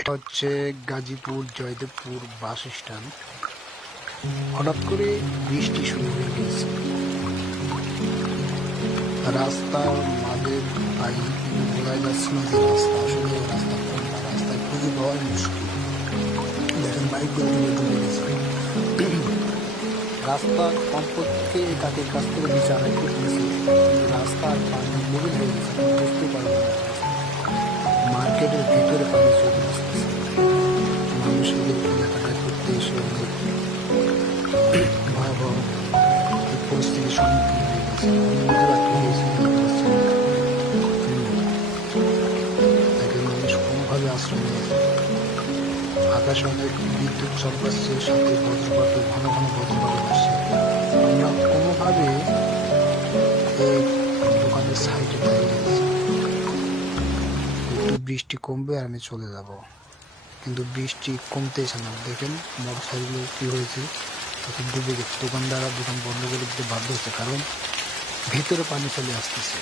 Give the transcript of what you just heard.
এটা হচ্ছে Gazipur Joydebpur bus stand. হঠাৎ করে বৃষ্টি শুরু হয়ে গেছে। রাস্তার মাঝে ভাই বোঝাই যাচ্ছে না যে রাস্তা আসলে রাস্তা কোনটা, রাস্তায় খুঁজে পাওয়াই মুশকিল। দেখেন বাইকগুলো ডুবে গেছে। রাস্তা কমপক্ষে কাকের কাছ থেকে নিচে 2.5 ফুট নিচে, রাস্তার পানি লেভেল হয়ে গেছে, বুঝতে পারবেন না। মার্কেটের ভিতরে পানি চলে আসতেছে। মানুষ এদের কেনাকাটা করতে এসে অনেক ভয়াবহ পরিস্থিতির সম্মুখীন হয়ে গেছে। তাকে মানুষ কোনোভাবে আশ্রয় নিয়েছে। আকাশে অনেক বিদ্যুৎ চমকাচ্ছে, সাথে বজ্রপাত, ঘন ঘন বজ্রপাত আসছে। আমরা কোনোভাবে এই দোকানের সাইডে দাঁড়িয়ে গেছি, একটু বৃষ্টি কমবে আর আমি চলে যাব, কিন্তু বৃষ্টি কমতেছে না। দেখেন মোটর সাইকেল কি হয়েছে, তখন ডুবে গেছে। দোকানদাররা দোকান বন্ধ করে দিতে বাধ্য হচ্ছে, কারণ ভেতরে পানি চলে আসতেছে।